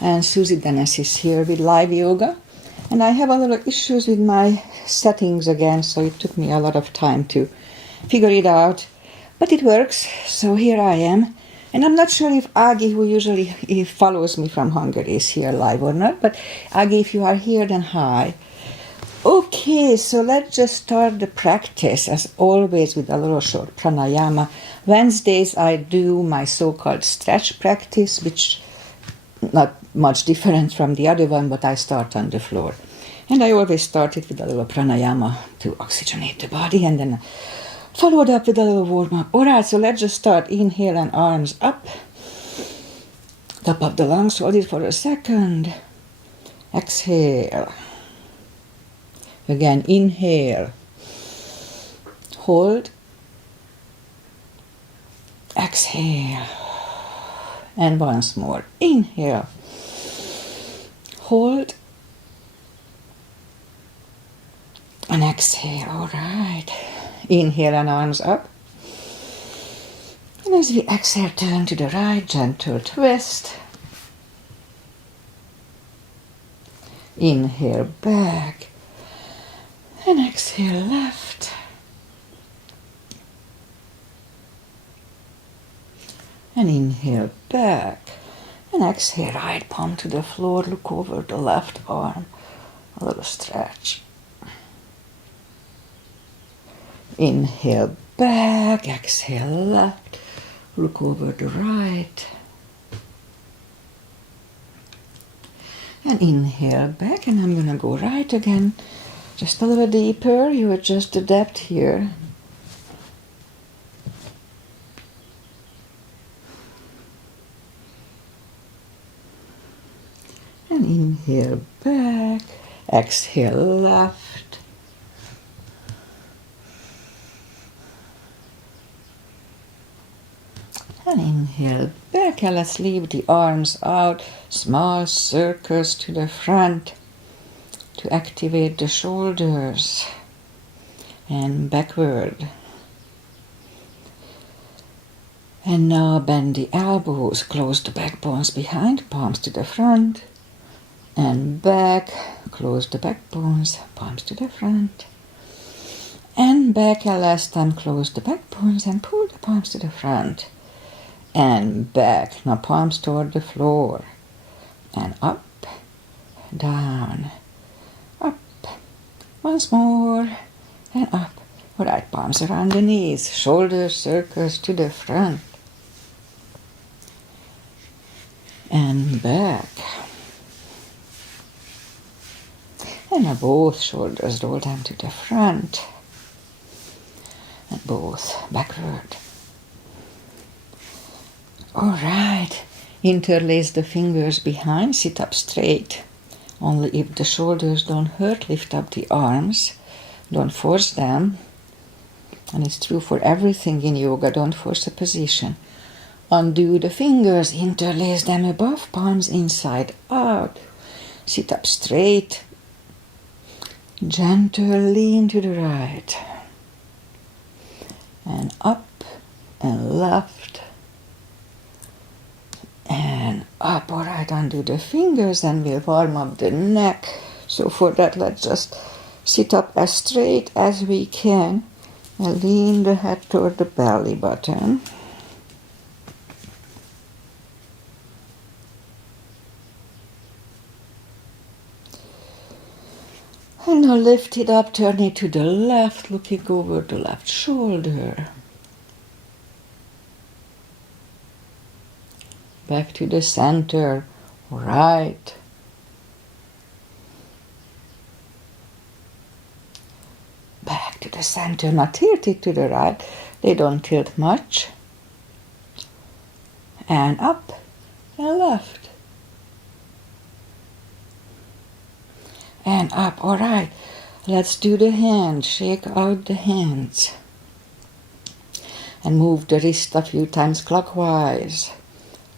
And Susie Dennis is here with live yoga. And I have a little issues with my settings again, so it took me a lot of time to figure it out. But it works, so here I am. And I'm not sure if Agi, who usually follows me from Hungary, is here live or not. But Agi, if you are here, then hi. Okay, so let's just start the practice, as always, with a little short pranayama. Wednesdays I do my so-called stretch practice, which not much different from the other one, but I start on the floor. And I always start it with a little pranayama to oxygenate the body, and then followed up with a little warm-up. Alright, so let's just start. Inhale and arms up. Top of the lungs, hold it for a second. Exhale. Again, inhale. Hold. Exhale. And once more. Inhale. Hold. And exhale. All right. Inhale and arms up. And as we exhale, turn to the right, gentle twist. Inhale back. And exhale left. And inhale back. And exhale right palm to the floor. Look over the left arm. A little stretch. Inhale back. Exhale left. Look over the right. And inhale back. And I'm going to go right again. Just a little deeper. You adjust the depth here. And inhale back. Exhale left. And inhale back. And let's leave the arms out. Small circles to the front to activate the shoulders. And backward. And now bend the elbows. Close the backbones behind. Palms to the front. And back. Close the backbones. Palms to the front. And back. And last time close the backbones and pull the palms to the front. And back. Now palms toward the floor. And up, down, up. Once more. And up. Alright, palms around the knees. Shoulder circles to the front. And back. And now both shoulders roll down to the front. And both backward. Alright, interlace the fingers behind, sit up straight. Only if the shoulders don't hurt, lift up the arms. Don't force them. And it's true for everything in yoga, don't force a position. Undo the fingers, interlace them above, palms inside out. Sit up straight. Gentle lean to the right. And up and left. And up. Alright, undo the fingers and we'll warm up the neck. So for that, let's just sit up as straight as we can and lean the head toward the belly button. And now lift it up, turn it to the left, looking over the left shoulder. Back to the center, right. Back to the center, now tilt it to the right. They don't tilt much. And up and left. And up, alright. Let's do the hands, shake out the hands. And move the wrist a few times clockwise.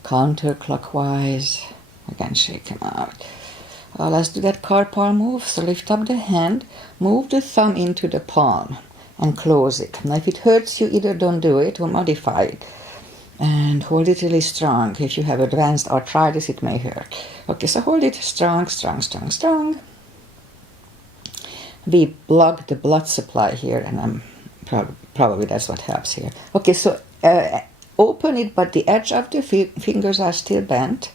Counterclockwise. Again, shake them out. Let's do that carpal move. So lift up the hand, move the thumb into the palm and close it. Now if it hurts you, either don't do it or modify it. And hold it really strong. If you have advanced arthritis, it may hurt. Okay, so hold it strong, strong, strong, strong. We block the blood supply here, and I'm probably that's what helps here. Okay, so open it, but the edge of the fingers are still bent.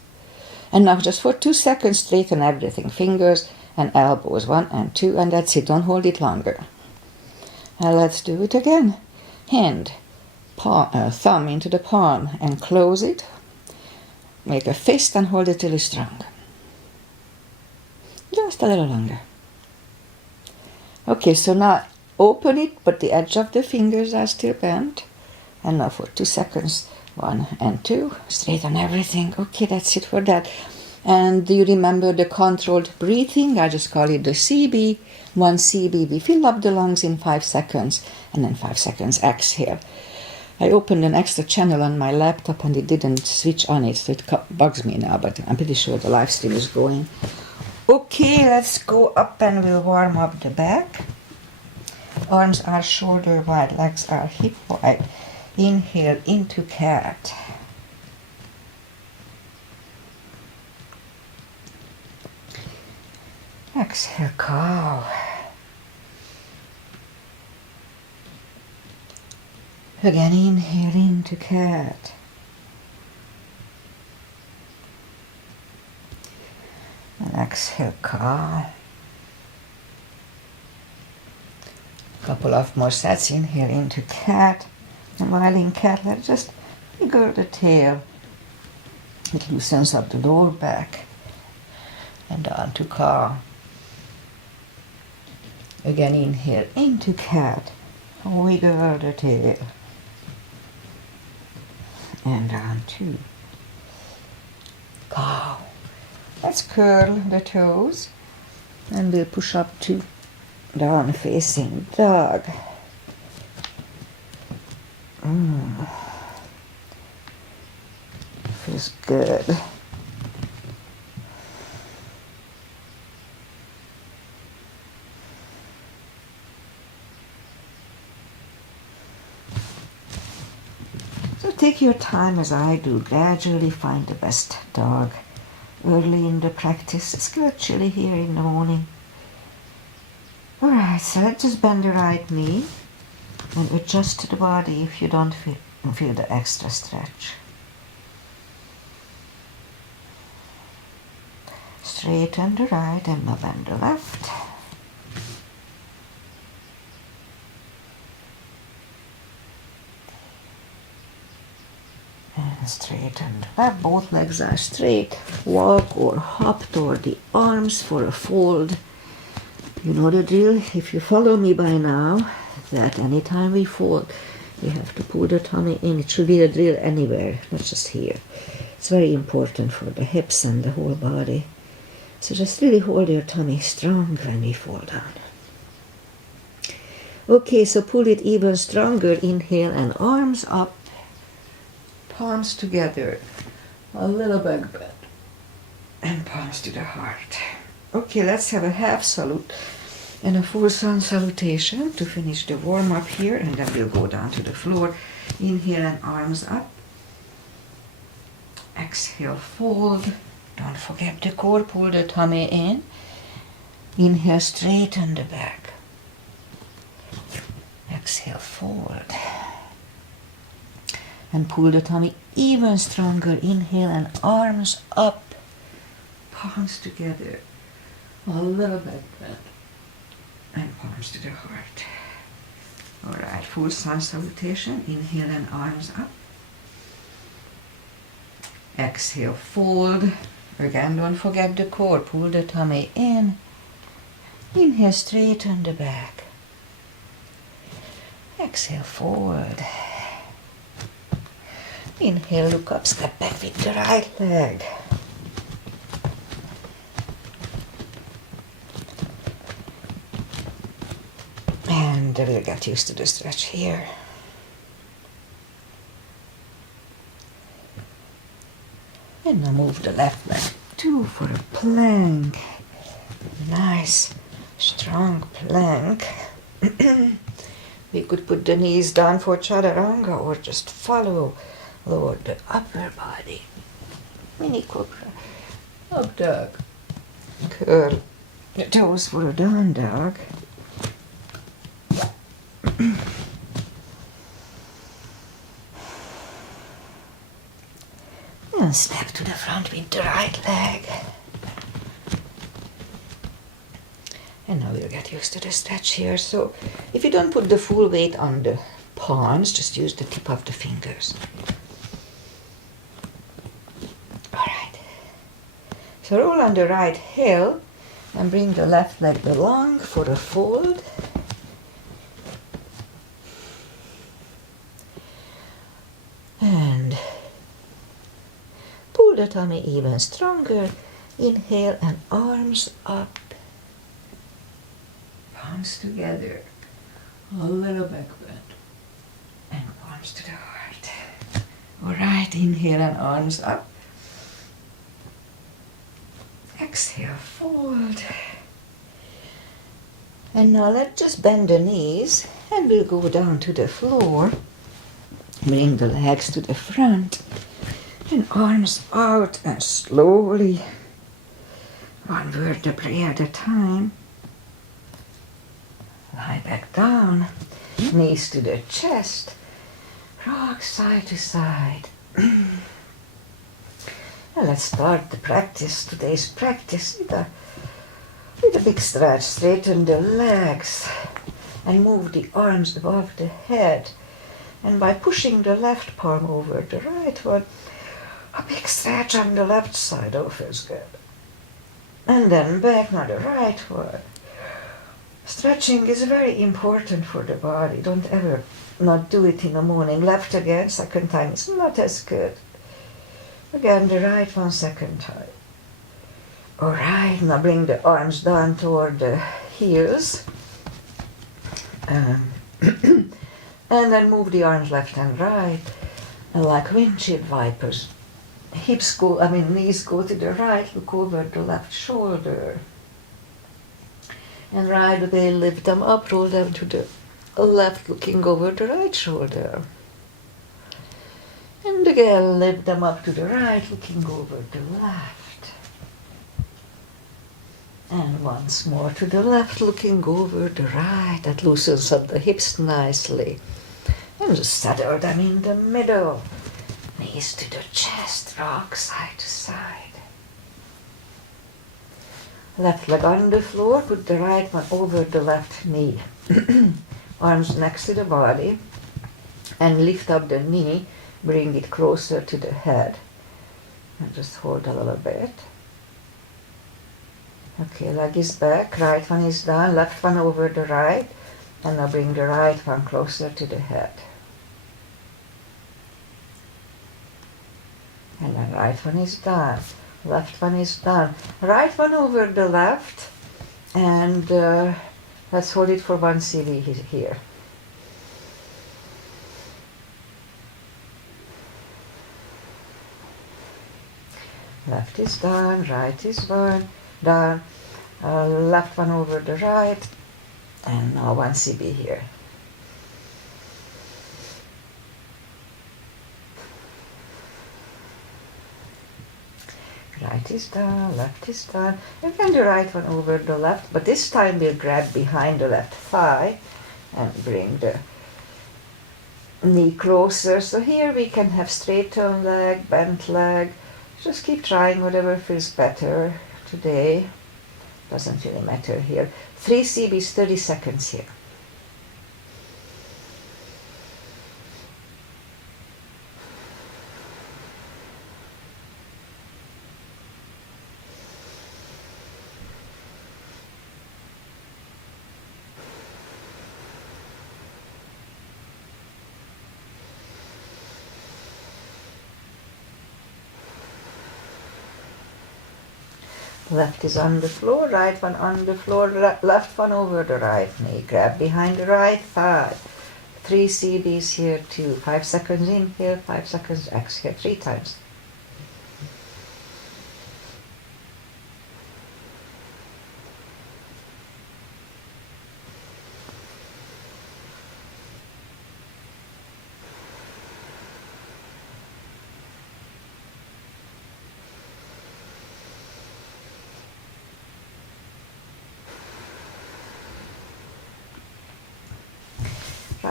And now just for 2 seconds, straighten everything. Fingers and elbows, 1 and 2, and that's it. Don't hold it longer. And let's do it again. Hand, thumb into the palm and close it. Make a fist and hold it really strong. Just a little longer. Okay, so now open it, but the edge of the fingers are still bent. And now for 2 seconds, 1 and 2, straighten everything. Okay, that's it for that. And do you remember the controlled breathing? I just call it the CB. 1 CB, we fill up the lungs in 5 seconds, and then 5 seconds exhale. I opened an extra channel on my laptop and it didn't switch on it, so it bugs me now, but I'm pretty sure the live stream is going. Okay, let's go up and we'll warm up the back. Arms are shoulder wide, legs are hip wide. Inhale into cat. Exhale, cow. Again, inhale into cat. And exhale, cow. Couple of more sets. Inhale into cat. And while in cat, let's just figure the tail. It loosens up the lower back. And on to cow. Again, inhale into cat. Wiggle the tail. And on to cow. Let's curl the toes. And we'll push up to down facing dog. Feels good. So take your time as I do. Gradually find the best dog. Early in the practice, it's quite chilly here in the morning. Alright, so let's just bend the right knee and adjust the body if you don't feel the extra stretch. Straighten the right and now bend the left. And straighten the left. Both legs are straight. Walk or hop toward the arms for a fold. You know the drill. If you follow me by now, that anytime we fold, we have to pull the tummy in. It should be a drill anywhere, not just here. It's very important for the hips and the whole body. So just really hold your tummy strong when we fall down. Okay, so pull it even stronger. Inhale and arms up, palms together, a little back bend, and palms to the heart. Okay, let's have a half salute and a full sun salutation to finish the warm-up here, and then we'll go down to the floor. Inhale and arms up. Exhale, fold. Don't forget the core, pull the tummy in. Inhale, straighten the back. Exhale, fold. And pull the tummy even stronger. Inhale and arms up. Palms together. A little back bend. And palms to the heart. Alright, full sun salutation. Inhale and arms up. Exhale, fold. Again, don't forget the core. Pull the tummy in. Inhale, straighten the back. Exhale, forward. Inhale, look up, step back with the right leg. And we'll get used to the stretch here. And now move the left leg too for a plank. Nice, strong plank. We could put the knees down for chaturanga or just follow Lower the upper body. Mini cobra. Up dog. Curl the toes for a down dog. And step to the front with the right leg. And now we'll get used to the stretch here. So if you don't put the full weight on the palms, just use the tip of the fingers. Alright. So roll on the right heel and bring the left leg along for a fold. And pull the tummy even stronger. Inhale and arms up. Palms together. A little back bend. And palms to the heart. Alright, inhale and arms up. Exhale, fold. And now let's just bend the knees and we'll go down to the floor. Bring the legs to the front and arms out and slowly, one vertebrae at a time. Lie back down, knees to the chest, rock side to side. Now let's start the practice, today's practice with a big stretch. Straighten the legs and move the arms above the head. And by pushing the left palm over the right one, a big stretch on the left side. Oh, feels good. And then back on the right one. Stretching is very important for the body. Don't ever not do it in the morning. Left again, second time is not as good. Again, the right one, second time. Alright, now bring the arms down toward the heels. And then move the arms left and right. And like windshield wipers. Knees go to the right, look over the left shoulder. And right away lift them up, roll them to the left, looking over the right shoulder. And again, lift them up to the right, looking over the left. And once more to the left, looking over the right. That loosens up the hips nicely. And just settle them in the middle. Knees to the chest, rock side to side. Left leg on the floor, put the right one over the left knee. Arms next to the body. And lift up the knee, bring it closer to the head. And just hold a little bit. Okay, leg is back, right one is down, left one over the right. And now bring the right one closer to the head. And the right one is down, left one is down. Right one over the left, and let's hold it for 1 CV here. Left is down, right is down, left one over the right, and now 1 CB here. Right is down, left is down, and then the right one over the left, but this time we'll grab behind the left thigh and bring the knee closer. So here we can have straightened leg, bent leg. Just keep trying whatever feels better today. Doesn't really matter here. 3 CBs, 30 seconds here. Left is on the floor, right one on the floor, left one over the right knee. Grab behind the right thigh. 3 CBs here too. 5 seconds inhale, 5 seconds exhale, 3 times.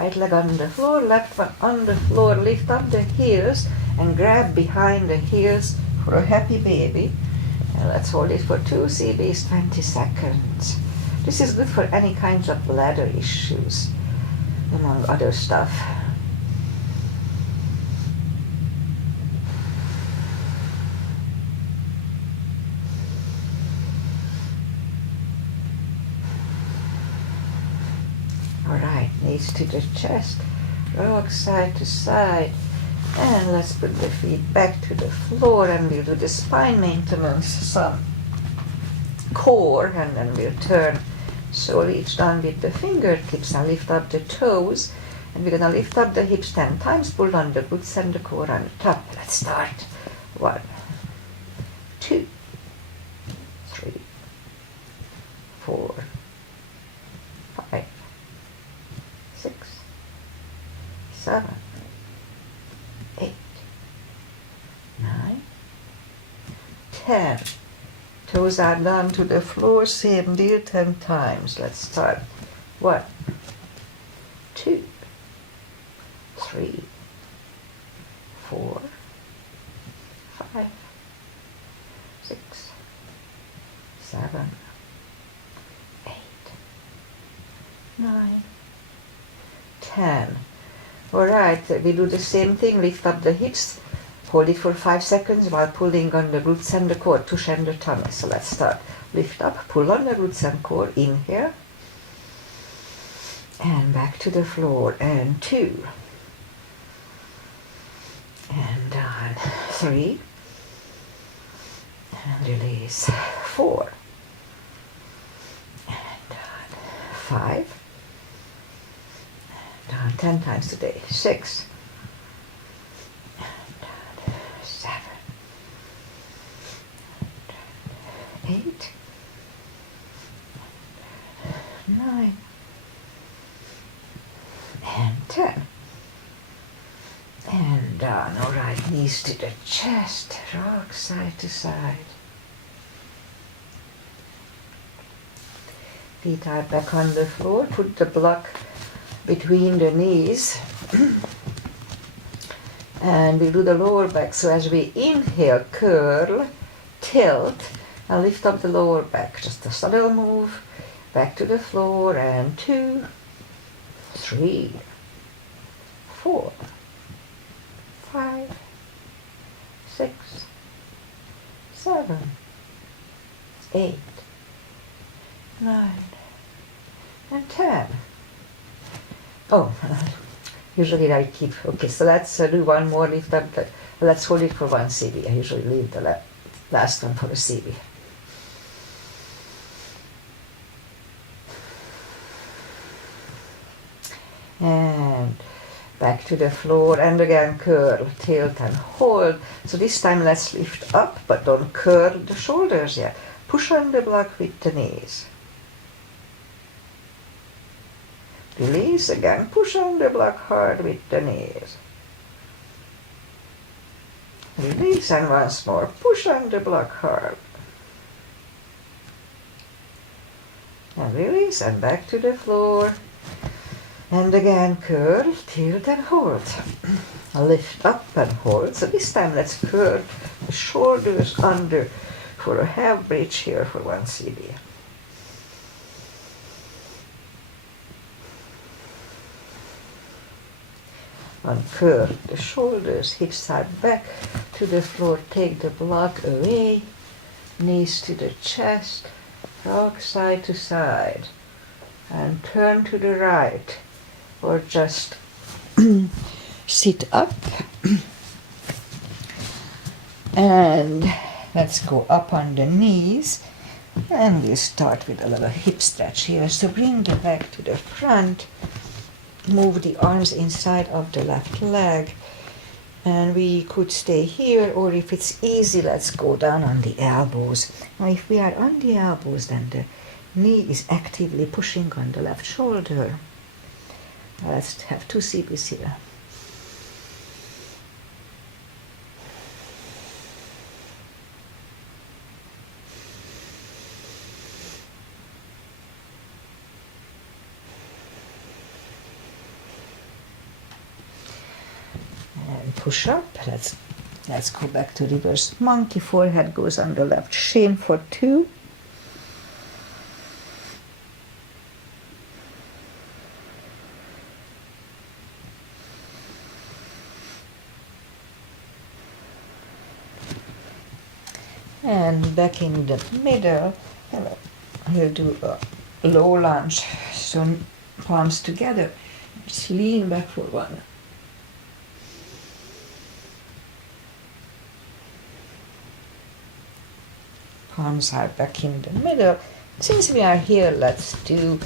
Right leg on the floor, left one on the floor. Lift up the heels and grab behind the heels for a happy baby. And let's hold it for 2 CBs, 20 seconds. This is good for any kinds of bladder issues, among other stuff. Alright, knees to the chest, rock side to side. And let's put the feet back to the floor and we'll do the spine maintenance, some core, and then we'll turn slowly each down with the fingertips and lift up the toes. And we're gonna lift up the hips 10 times, pull on the glutes and the core on the top. Let's start. 1, 2, 3, 4, 5, 6, 7, 8, 9, 10. Toes are down to the floor, same deal 10 times. Let's start. 1, 2, 3, 4, 5, 6, 7, 8, 9, 10. Alright, we do the same thing, lift up the hips, hold it for 5 seconds while pulling on the glutes and the core, tush and the tummy. So let's start. Lift up, pull on the glutes and core, inhale, and back to the floor, and 2, and down, 3, and release, 4, and down, 5, and down 10 times today, 6, and down, 7, and down, 8, and down, 9, and 10. And down. Alright, knees to the chest, rock side to side. Feet are back on the floor, put the block between the knees. And we do the lower back, so as we inhale, curl, tilt, and lift up the lower back. Just a subtle move, back to the floor, and 2, 3, 4, 5, 6, 7, 8, 9, and 10. Oh, usually I keep, okay, so let's do one more, lift up the, let's hold it for 1 CB. I usually leave the last one for a CB. And back to the floor, and again curl, tilt and hold. So this time let's lift up, but don't curl the shoulders yet. Push on the block with the knees. Release again, push on the block hard with the knees. Release, and once more, push on the block hard. And release, and back to the floor. And again, curl, tilt and hold. Lift up and hold. So this time let's curl the shoulders under for a half bridge here for 1 CB. Uncurl the shoulders, hips side back to the floor, take the block away, knees to the chest, rock side to side, and turn to the right. Or just sit up and let's go up on the knees, and we'll start with a little hip stretch here. So bring the back to the front, move the arms inside of the left leg, and we could stay here, or if it's easy, let's go down on the elbows. Now if we are on the elbows, then the knee is actively pushing on the left shoulder. Let's have 2 CBs here. push up. Let's go back to reverse monkey. Forehead goes on the left shin for 2. And back in the middle, we'll do a low lunge. So palms together. Just lean back for 1. Palms are back in the middle. Since we are here, let's do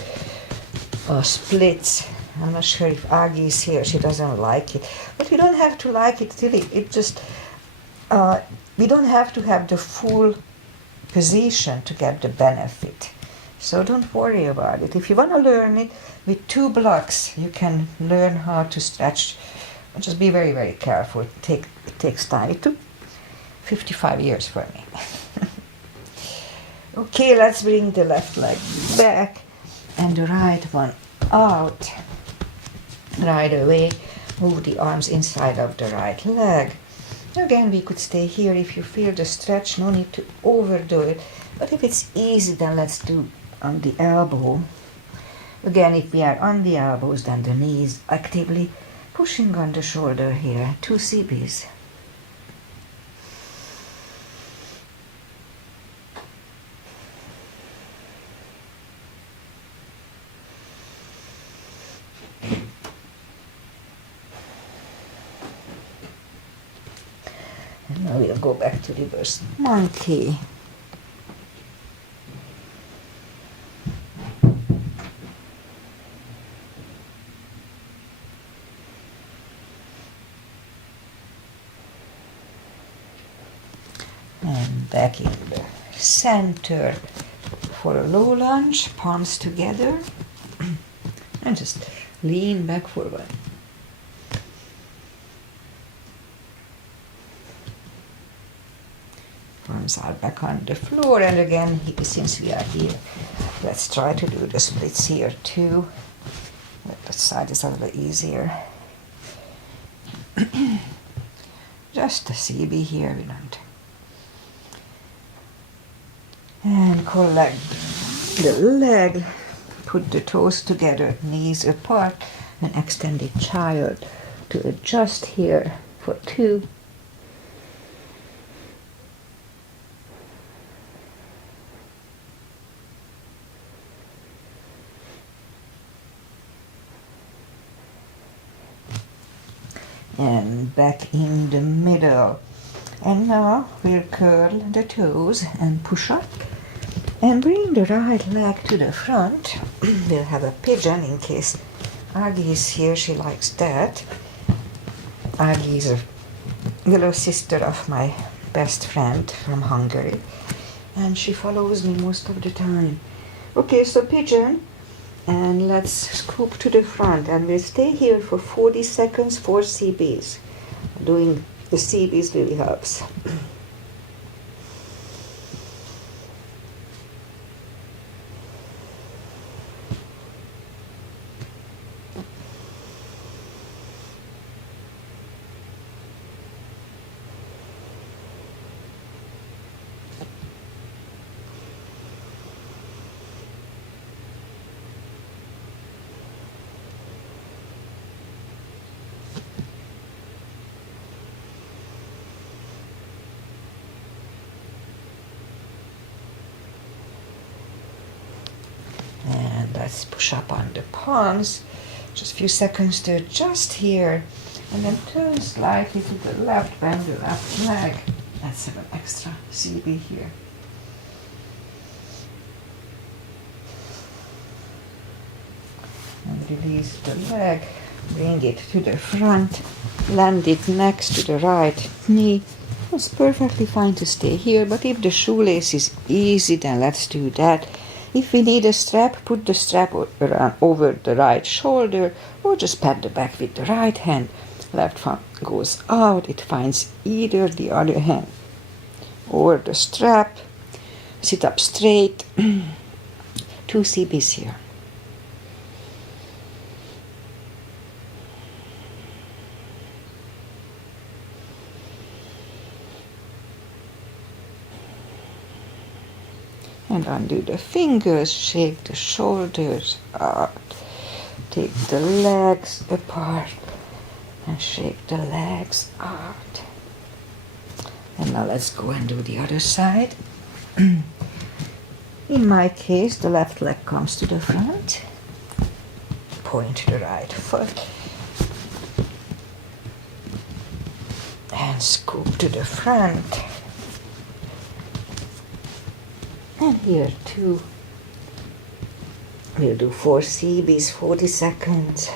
splits. I'm not sure if Agi is here. She doesn't like it. But we don't have to like it really. It just, we don't have to have the full position to get the benefit. So don't worry about it. If you want to learn it, with 2 blocks, you can learn how to stretch. Just be very, very careful. It takes time. It took 55 years for me. Okay, let's bring the left leg back and the right one out. Right away, move the arms inside of the right leg. Again, we could stay here if you feel the stretch, no need to overdo it. But if it's easy, then let's do on the elbow. Again, if we are on the elbows, then the knees actively pushing on the shoulder here. 2 CBs. And now we'll go back to reverse monkey. And back in the center for a low lunge, palms together. And just lean back forward. Arms are back on the floor, and again, since we are here, let's try to do the splits here too. That side is a little easier. Just a CB here, we don't. And collect the leg, put the toes together, knees apart, and extended child to adjust here for 2. And back in the middle. And now we'll curl the toes and push up and bring the right leg to the front. We'll have a pigeon in case Agi is here, she likes that. Agi is a little sister of my best friend from Hungary, and she follows me most of the time. Okay, so pigeon. And let's scoop to the front, and we'll stay here for 40 seconds, 4 CBs. Doing the CBs really helps. And let's push up on the palms. Just a few seconds to adjust here. And then turn slightly to the left, bend the left leg. Let's have an extra CB here. And release the leg. Bring it to the front. Land it next to the right knee. It's perfectly fine to stay here, but if the shoelace is easy, then let's do that. If we need a strap, put the strap over the right shoulder, or just pat the back with the right hand. Left hand goes out, it finds either the other hand or the strap. Sit up straight. 2 CBs here. And undo the fingers, shake the shoulders out. Take the legs apart and shake the legs out. And now let's go and do the other side. In my case, the left leg comes to the front. Point the right foot. And scoop to the front. And here too. We'll do 4 CBs, 40 seconds.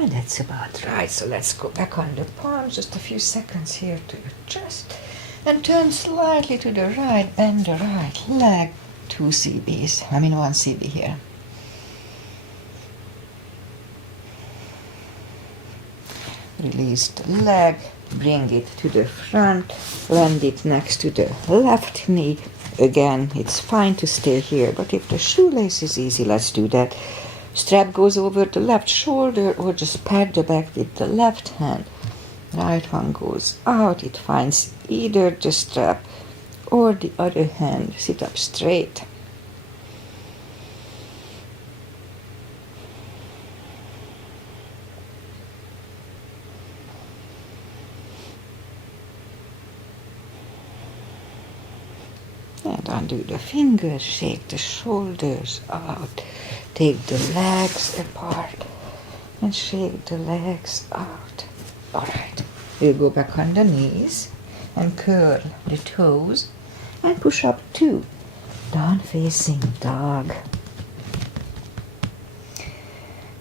And that's about right. So let's go back on the palms, just a few seconds here to adjust. And turn slightly to the right, bend the right leg. 2 CBs, 1 CB here. Release the leg, bring it to the front, land it next to the left knee. Again, it's fine to stay here, but if the shoelace is easy, let's do that. Strap goes over the left shoulder, or just pat the back with the left hand. Right one goes out, it finds either the strap or the other hand. Sit up straight. And undo the fingers, shake the shoulders out. Take the legs apart and shake the legs out. Alright, we'll go back on the knees and curl the toes and push up 2. Down facing dog.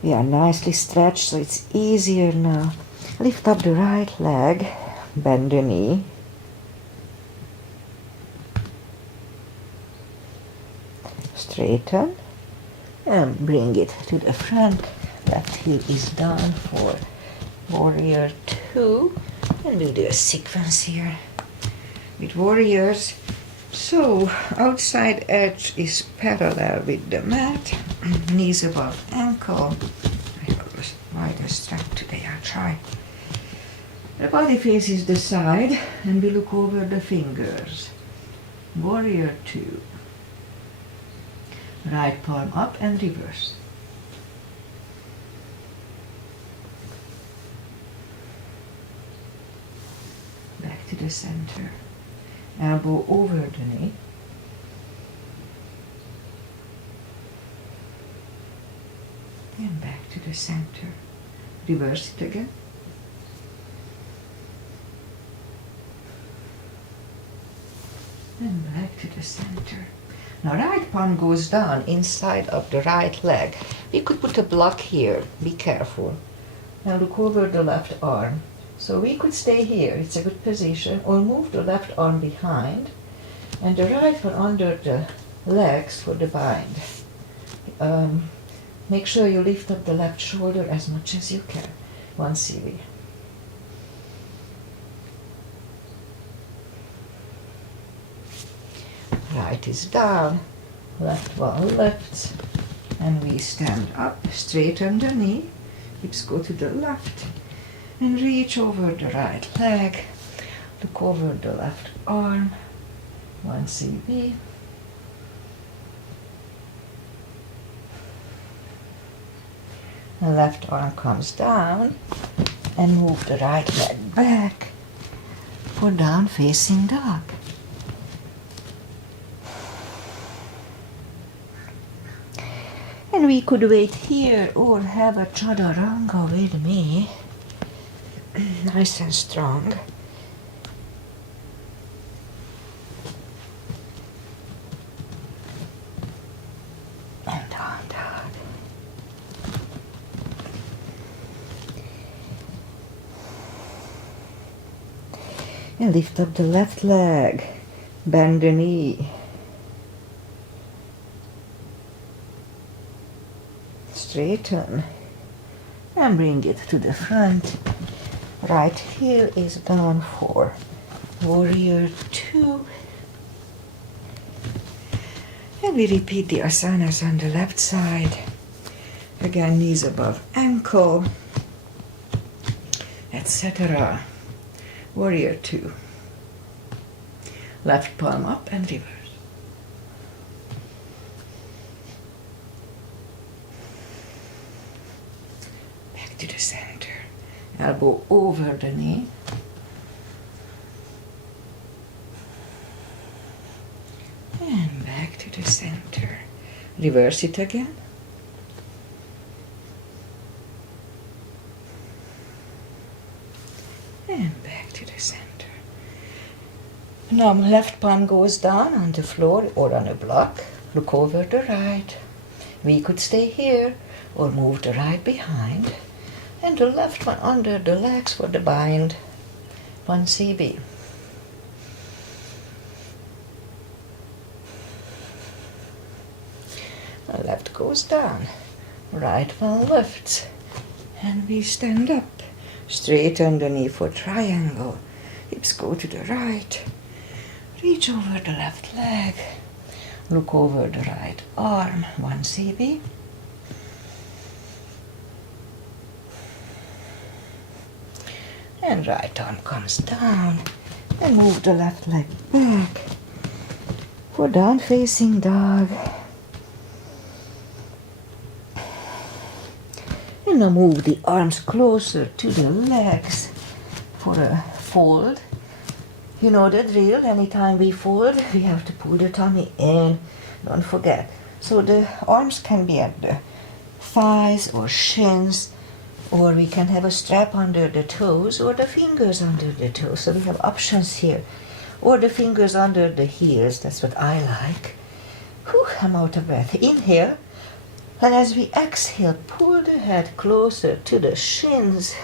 We are nicely stretched, so it's easier now. Lift up the right leg, bend the knee. Straighten and bring it to the front. Left heel is down for warrior 2. And do the sequence here with warriors. So outside edge is parallel with the mat. Knees above ankle. I have a wider strap today, I'll try. The body faces the side and we look over the fingers. Warrior 2. Right palm up and reverse. Back to the center. Elbow over the knee. And back to the center. Reverse it again. And back to the center. Now right palm goes down inside of the right leg. We could put a block here, be careful. Now look over the left arm. So we could stay here, it's a good position, or move the left arm behind and the right one under the legs for the bind. Make sure you lift up the left shoulder as much as you can. 1 CV. Right is down, left one lifts, and we stand up, straighten the knee, hips go to the left, and reach over the right leg, look over the left arm, 1 CV. The left arm comes down, and move the right leg back for down facing dog. And we could wait here or have a chaturanga with me. Nice and strong. And down dog. And lift up the left leg. Bend the knee. Straighten. And bring it to the front. Right heel is down for warrior 2. And we repeat the asanas on the left side. Again, knees above ankle, etc. Warrior 2. Left palm up and reverse. Back to the center. Elbow over the knee. And back to the center. Reverse it again. And back to the center. Now left palm goes down on the floor or on a block. Look over the right. We could stay here or move the right behind. And the left one under the legs for the bind. 1 CB. The left goes down. Right one lifts. And we stand up. Straighten the knee for triangle. Hips go to the right. Reach over the left leg. Look over the right arm. 1 CB. And right arm comes down. And move the left leg back for down facing dog. And now move the arms closer to the legs for a fold. You know the drill, anytime we fold, we have to pull the tummy in, don't forget. So the arms can be at the thighs or shins, or we can have a strap under the toes, or the fingers under the toes. So we have options here. Or the fingers under the heels, that's what I like. Whew, I'm out of breath. Inhale. And as we exhale, pull the head closer to the shins.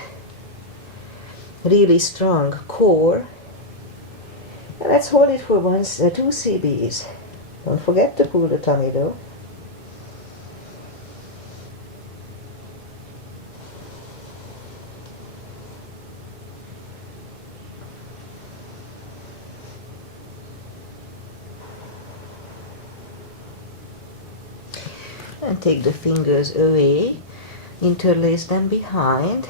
Really strong core. And let's hold it for 2 CBs. Don't forget to pull the tummy though. And take the fingers away, interlace them behind.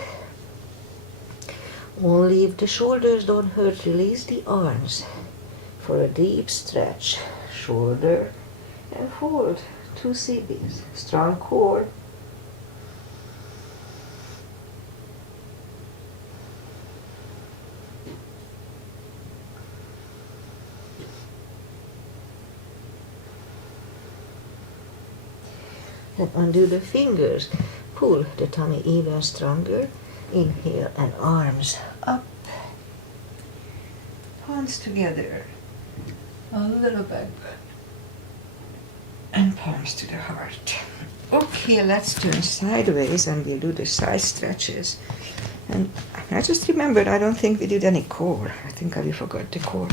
Only if the shoulders don't hurt, release the arms for a deep stretch. Shoulder and fold. 2 CBs. Strong core. And undo the fingers. Pull the tummy even stronger. Inhale and arms up. Palms together. A little bit. And palms to the heart. Okay, let's turn sideways and we'll do the side stretches. And I just remembered I don't think we did any core. I think I forgot the core.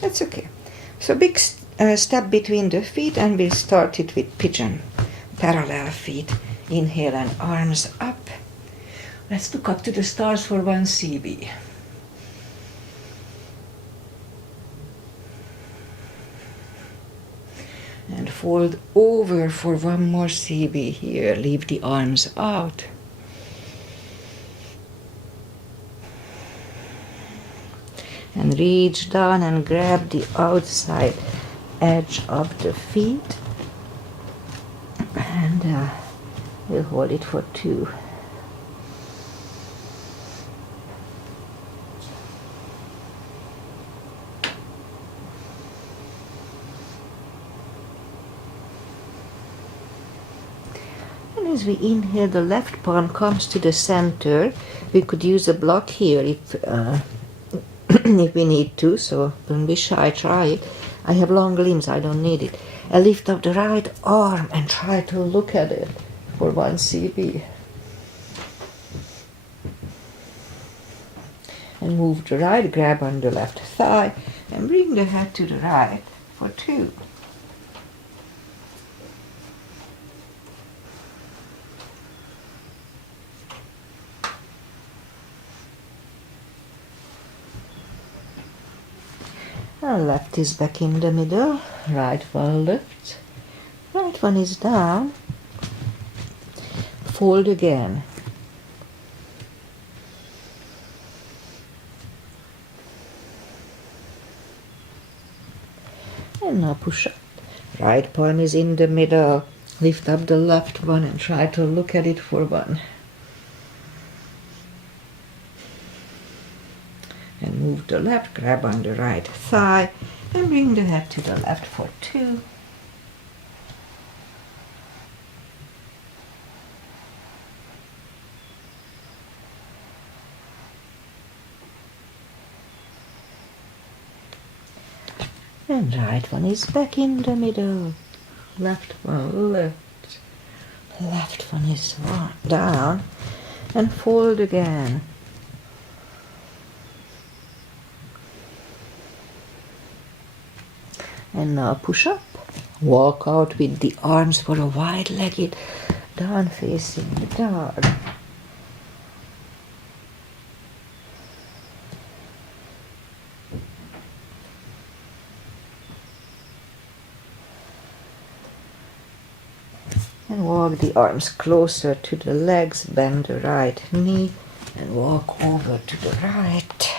That's okay. So big step between the feet, and we'll start it with pigeon. Parallel feet. Inhale and arms up. Let's look up to the stars for 1 CB. And fold over for 1 more CB here. Leave the arms out. And reach down and grab the outside edge of the feet. And we'll hold it for 2. And as we inhale, the left palm comes to the center. We could use a block here if if we need to, so don't be shy, try it. I have long limbs, I don't need it. I lift up the right arm and try to look at it for 1 CB. And move the right, grab on the left thigh, and bring the head to the right for 2. And left is back in the middle, right one lift, right one is down, fold again. And now push up. Right palm is in the middle, lift up the left one and try to look at it for 1. And move the left, grab on the right thigh, and bring the head to the left for 2. And right one is back in the middle, left one lift, left one is down, and fold again. And now push up. Walk out with the arms for a wide-legged down facing the dog. And walk the arms closer to the legs, bend the right knee, and walk over to the right.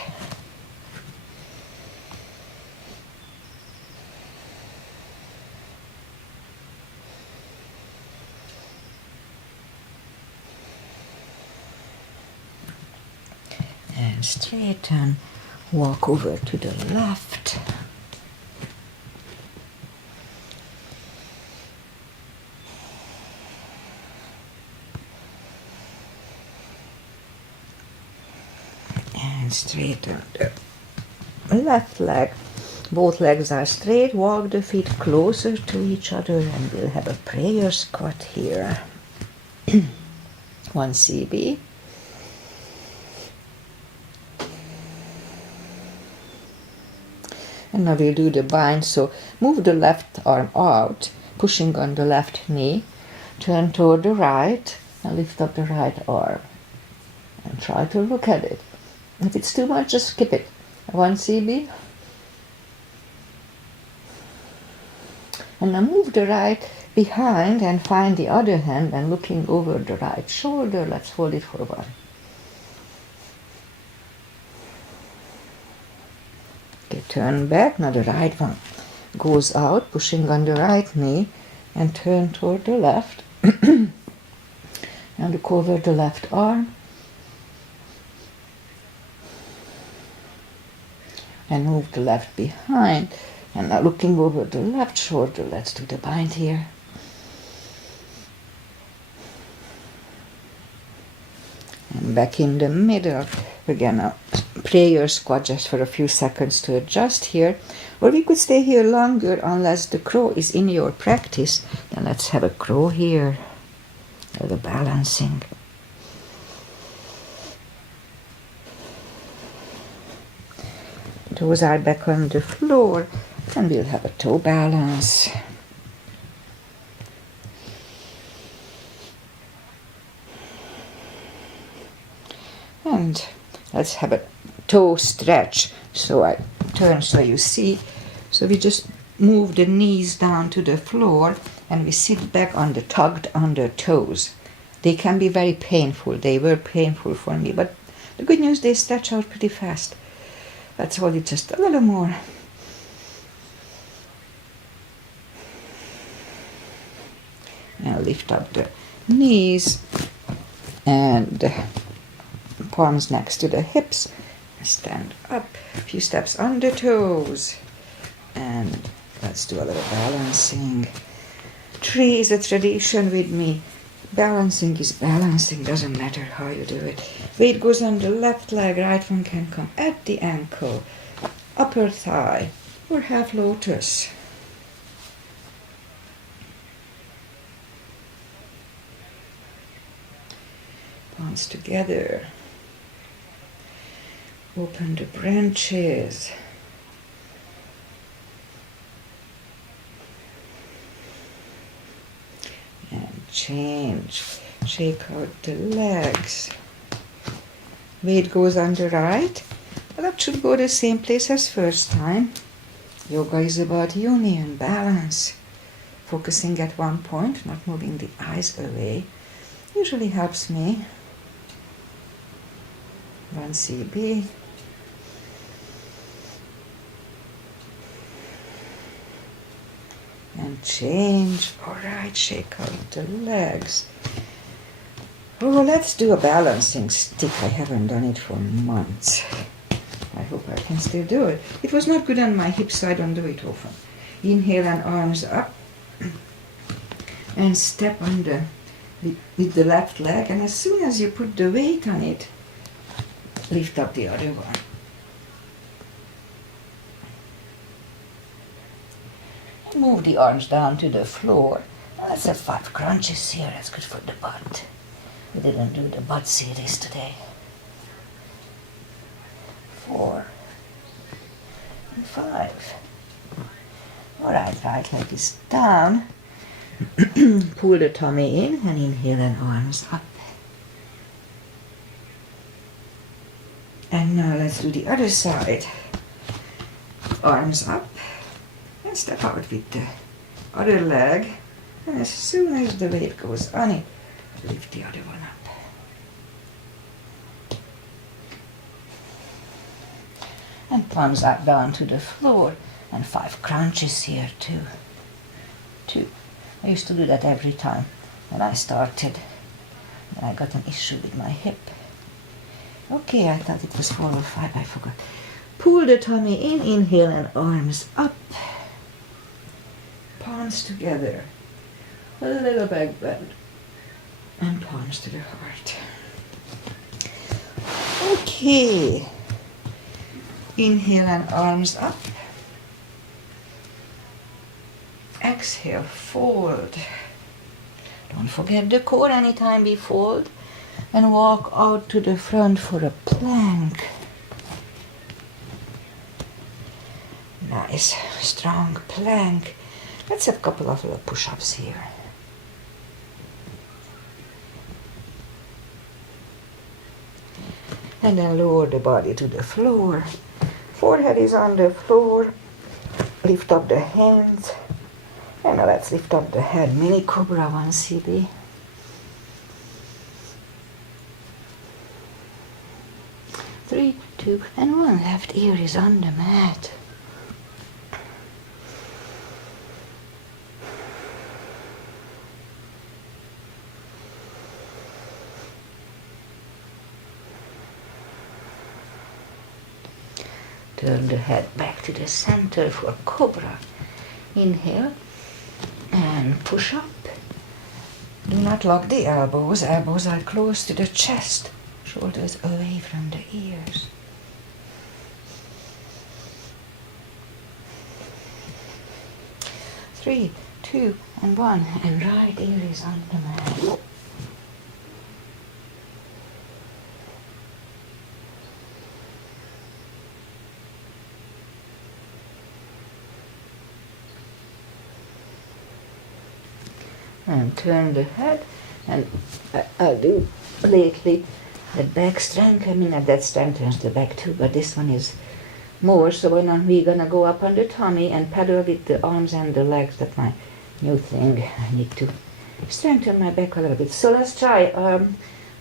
And straighten, walk over to the left. And straighten the left leg. Both legs are straight. Walk the feet closer to each other and we'll have a prayer squat here. 1 CB. And now we'll do the bind. So move the left arm out, pushing on the left knee. Turn toward the right and lift up the right arm. And try to look at it. If it's too much, just skip it. 1 CB. And now move the right behind and find the other hand and looking over the right shoulder. Let's hold it for 1. Okay, turn back. Now the right one goes out, pushing on the right knee and turn toward the left. And look over the left arm. And move the left behind. And now looking over the left shoulder, let's do the bind here. And back in the middle. We're gonna prayer squat just for a few seconds to adjust here. Or we could stay here longer unless the crow is in your practice. Then let's have a crow here. Or the balancing. Toes are back on the floor, and we'll have a toe balance. And let's have a toe stretch. So I turn so you see. So we just move the knees down to the floor, and we sit back on the tucked under toes. They can be very painful. They were painful for me, but the good news, they stretch out pretty fast. Let's hold it just a little more. And lift up the knees and palms next to the hips. Stand up, a few steps on the toes. And let's do a little balancing. 3 is a tradition with me. Balancing is balancing, doesn't matter how you do it. Weight goes on the left leg, right one can come at the ankle, upper thigh, or half lotus. Palms together. Open the branches. And change. Shake out the legs. Weight goes on the right. Well, that should go the same place as first time. Yoga is about union, balance. Focusing at one point, not moving the eyes away, usually helps me. 1 CB. And change. Alright, shake out the legs. Oh, let's do a balancing stick. I haven't done it for months. I hope I can still do it. It was not good on my hips, so I don't do it often. Inhale and arms up. And step on with the left leg. And as soon as you put the weight on it, lift up the other one. Move the arms down to the floor. Now let's have 5 crunches here. That's good for the butt. We didn't do the butt series today. 4 and 5. Alright, right leg is down. Pull the tummy in and inhale and arms up. And now let's do the other side. Arms up. And step out with the other leg. And as soon as the weight goes on it, lift the other one up. And palms up down to the floor. And 5 crunches here too. 2. I used to do that every time when I started. And I got an issue with my hip. Okay, I thought it was 4 or 5, I forgot. Pull the tummy in, inhale and arms up. Palms together. A little back bend. And palms to the heart. Okay. Inhale and arms up. Exhale, fold. Don't forget the core anytime we fold. And walk out to the front for a plank. Nice, strong plank. Let's have a couple of little push-ups here. And then lower the body to the floor. Forehead is on the floor. Lift up the hands. And now let's lift up the head. Mini Cobra 1 CB. Three, 2, and 1. Left ear is on the mat. Turn the head back to the center for Cobra. Inhale and push up. Do not lock the elbows. Elbows are close to the chest. Shoulders away from the ears. Three, 2, and 1. And right ear is on the mat. And turn the head, and I do lately the back strength. I mean that strengthens the back too, but this one is more. So when we're gonna go up on the tummy and pedal with the arms and the legs. That's my new thing. I need to strengthen my back a little bit. So let's try.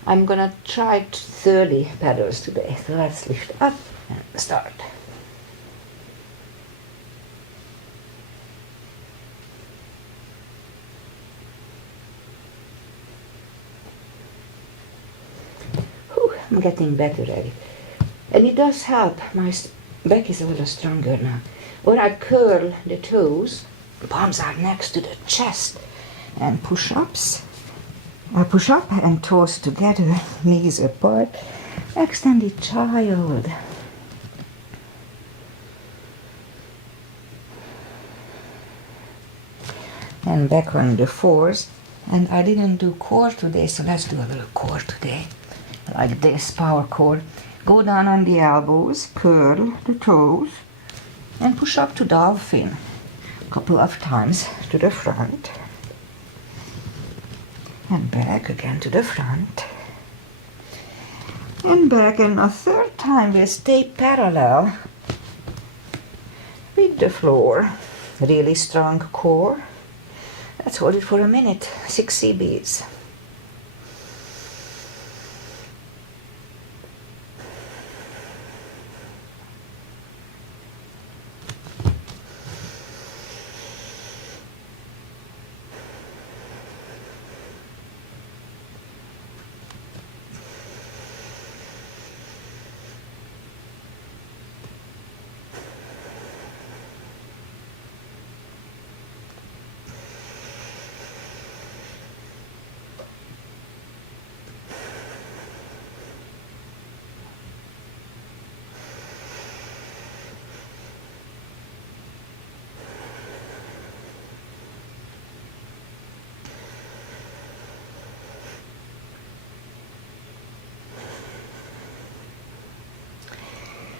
I'm gonna try 30 pedals today. So let's lift up and start. I'm getting better at it. And it does help. My back is a little stronger now. When I curl the toes, palms are next to the chest. And push-ups. I push up and toes together, knees apart. Extended child. And back on the fours. And I didn't do core today, so let's do a little core today. Like this, power core. Go down on the elbows, curl the toes, and push up to dolphin a couple of times to the front. And back again to the front. And back, and a third time we'll stay parallel with the floor. Really strong core. Let's hold it for a minute. 6 CBs.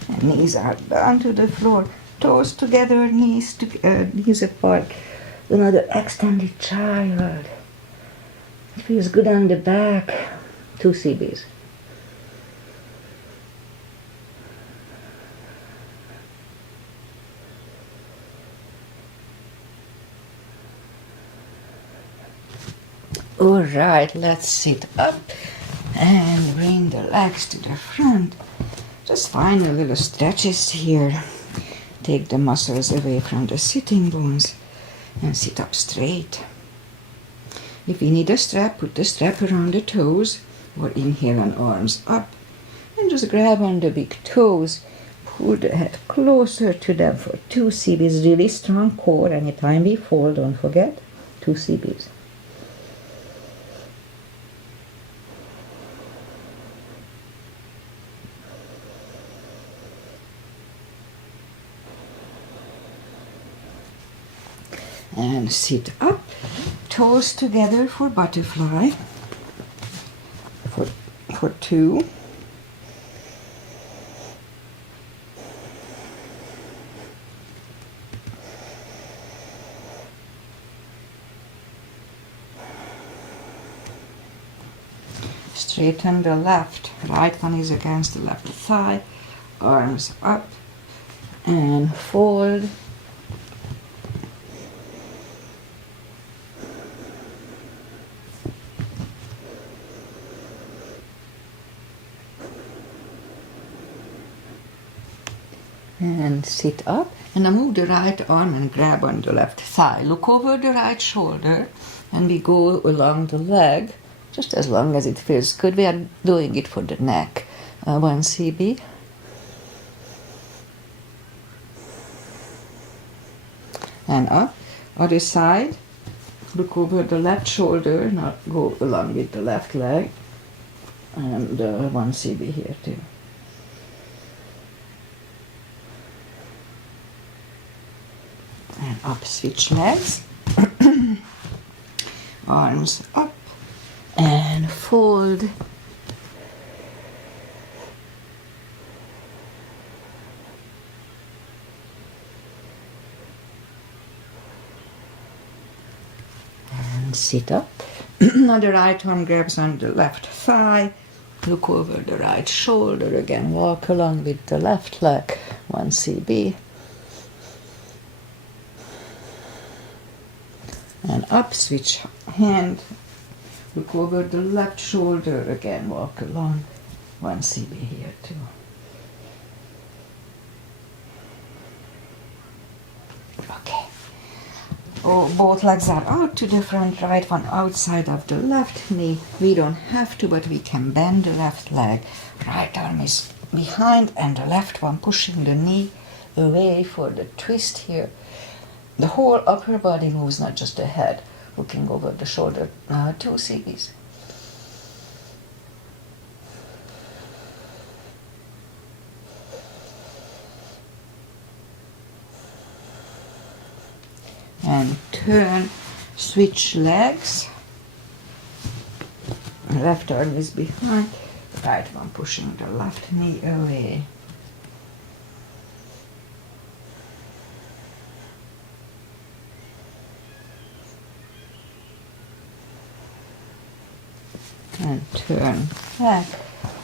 And knees are down to the floor, toes together, knees apart. Another extended child. It feels good on the back. 2 CBs. All right, let's sit up and bring the legs to the front. Just find a little stretches here. Take the muscles away from the sitting bones and sit up straight. If you need a strap, put the strap around the toes or inhale and arms up. And just grab on the big toes. Pull the head closer to them for 2 CBs. Really strong core. Anytime we fall, don't forget, 2 CBs. And sit up, toes together for butterfly, for 2. Straighten the left, right one is against the left thigh, arms up, and fold. And sit up, and now move the right arm and grab on the left thigh. Look over the right shoulder, and we go along the leg, just as long as it feels good. We are doing it for the neck. 1 CB. And up, other side. Look over the left shoulder, now go along with the left leg. And 1 CB here too. And up, switch legs. Arms up and fold. And sit up. Now the right arm grabs on the left thigh. Look over the right shoulder again. Walk along with the left leg. 1 CB. And up, switch hand, look over the left shoulder again, walk along, 1 CB here too. Okay. Oh, both legs are out to the front, right one outside of the left knee. We don't have to, but we can bend the left leg. Right arm is behind and the left one pushing the knee away for the twist here. The whole upper body moves, not just the head, looking over the shoulder. 2 CBs. And turn, switch legs. Left arm is behind, right one pushing the left knee away. And turn back.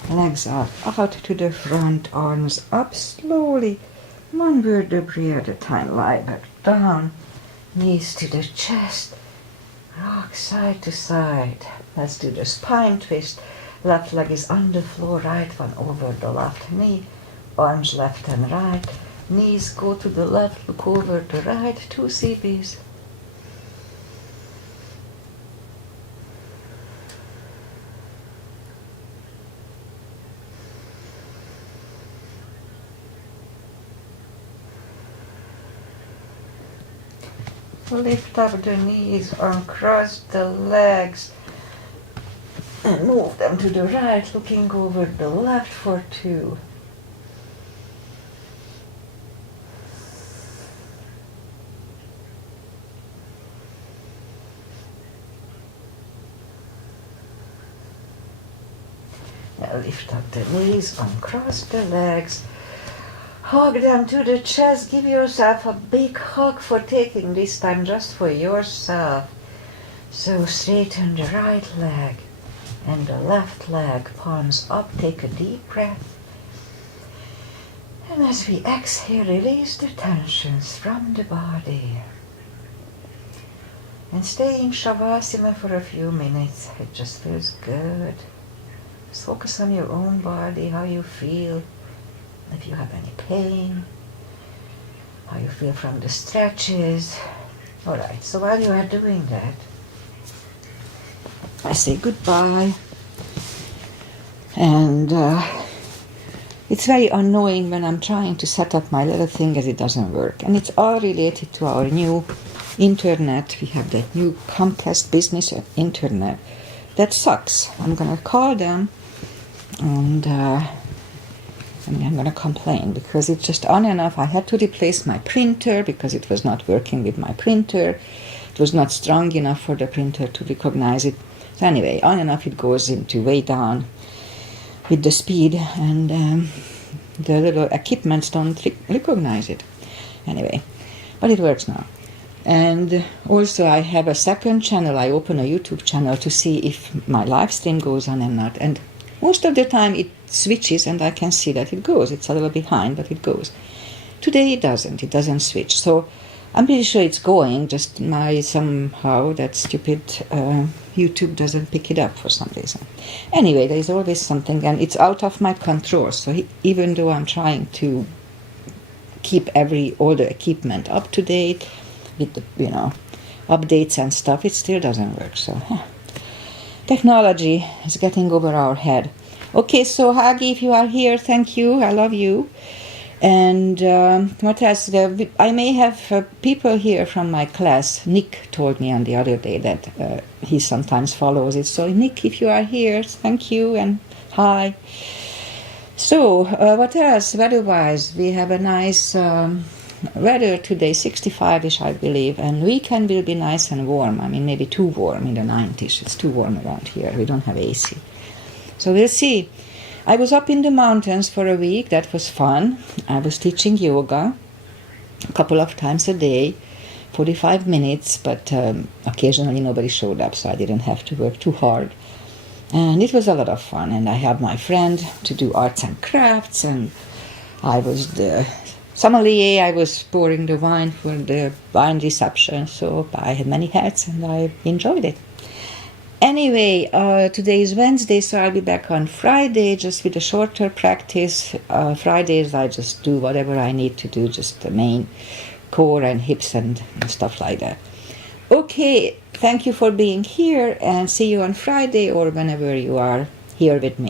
Legs are out to the front, arms up slowly, one vertebrae at a time. Lie back down, knees to the chest, rock side to side. Let's do the spine twist. Left leg is on the floor, right one over the left knee, arms left and right, knees go to the left, look over the right, 2 CBs. Lift up the knees, uncross the legs, and move them to the right, looking over the left for 2. Now lift up the knees, uncross the legs, hug them to the chest, give yourself a big hug for taking this time just for yourself. So straighten the right leg and the left leg, palms up, take a deep breath. And as we exhale, release the tensions from the body. And stay in Shavasana for a few minutes. It just feels good. Just focus on your own body, how you feel, if you have any pain, how you feel from the stretches. Alright, so while you are doing that, I say goodbye. And it's very annoying when I'm trying to set up my little thing as it doesn't work. And it's all related to our new internet. We have that new Comcast business internet. That sucks. I'm going to call them and I'm going to complain because it's just on and off. I had to replace my printer because it was not working with my printer. It was not strong enough for the printer to recognize it. So anyway, on and off it goes into way down with the speed, and the little equipments don't recognize it. Anyway, but it works now. And also I have a second channel. I open a YouTube channel to see if my live stream goes on and not. And most of the time it switches and I can see that it goes. It's a little behind, but it goes. Today it doesn't. It doesn't switch. So I'm pretty sure it's going, just somehow that stupid YouTube doesn't pick it up for some reason. Anyway, there is always something, and it's out of my control. So even though I'm trying to keep all the equipment up to date with the, updates and stuff, it still doesn't work. So technology is getting over our head. Okay, so Hagi, if you are here, thank you. I love you. And what else? I may have people here from my class. Nick told me on the other day that he sometimes follows it. So Nick, if you are here, thank you and hi. So what else? Weather-wise, we have a nice weather today, 65-ish, I believe. And weekend will be nice and warm. I mean, maybe too warm in the 90s. It's too warm around here. We don't have AC. So we'll see. I was up in the mountains for a week. That was fun. I was teaching yoga a couple of times a day, 45 minutes, but occasionally nobody showed up, so I didn't have to work too hard. And it was a lot of fun. And I had my friend to do arts and crafts, and I was the sommelier. I was pouring the wine for the wine reception, so I had many hats and I enjoyed it. Anyway, today is Wednesday, so I'll be back on Friday just with a shorter practice. Fridays I just do whatever I need to do, just the main core and hips and stuff like that. Okay, thank you for being here and see you on Friday or whenever you are here with me.